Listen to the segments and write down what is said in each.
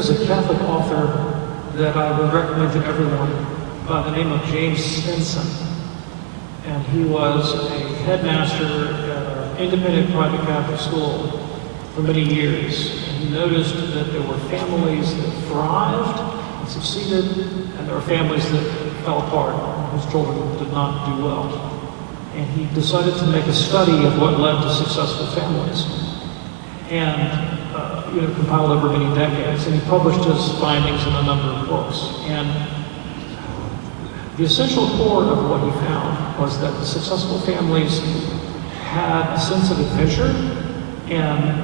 is a Catholic author that I would recommend to everyone by the name of James Stenson. And he was a headmaster at an independent private Catholic school for many years. And he noticed that there were families that thrived and succeeded, and there were families that fell apart, whose children did not do well. And he decided to make a study of what led to successful families, and compiled over many decades. And he published his findings in a number of books. And the essential core of what he found was that the successful families had a sense of adventure and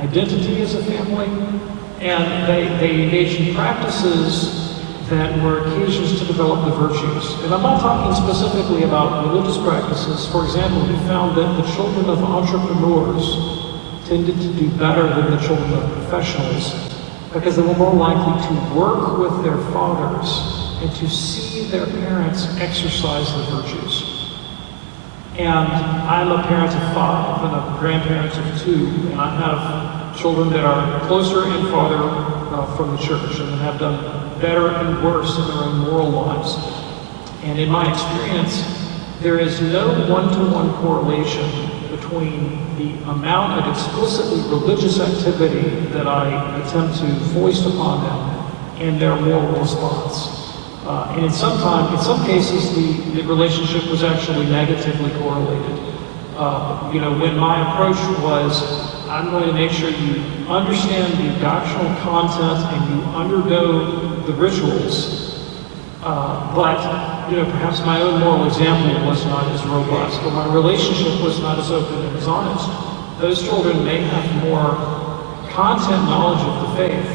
identity as a family, and they engaged in practices that were occasions to develop the virtues. And I'm not talking specifically about religious practices. For example, he found that the children of entrepreneurs tended to do better than the children of professionals because they were more likely to work with their fathers and to see their parents exercise the virtues. And I'm a parent of 5 and a grandparent of 2, and I have children that are closer and farther from the church and have done better and worse in their own moral lives. And in my experience, there is no one-to-one correlation between the amount of explicitly religious activity that I attempt to foist upon them and their moral response. And in some cases, the relationship was actually negatively correlated. When my approach was, I'm going to make sure you understand the doctrinal content and you undergo the rituals, but perhaps my own moral example was not as robust, or my relationship was not as open and as honest. Those children may have more content knowledge of the faith,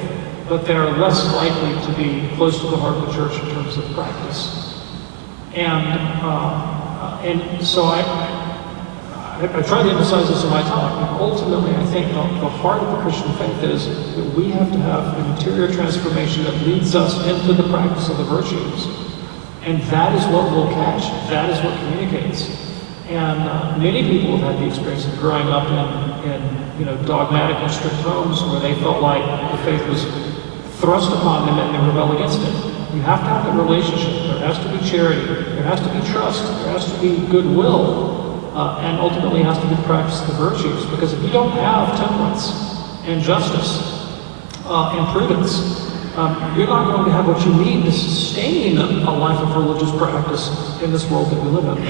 but they're less likely to be close to the heart of the church in terms of practice. And so I try to emphasize this in my talk. And ultimately, I think the heart of the Christian faith is that we have to have an interior transformation that leads us into the practice of the virtues. And that is what will catch. That is what communicates. And many people have had the experience of growing up in dogmatic and strict homes where they felt like the faith was thrust upon them and they rebel against it. You have to have that relationship. There has to be charity. There has to be trust. There has to be goodwill. And ultimately has to be the practice of the virtues. Because if you don't have temperance and justice and prudence, you're not going to have what you need to sustain a life of religious practice in this world that we live in.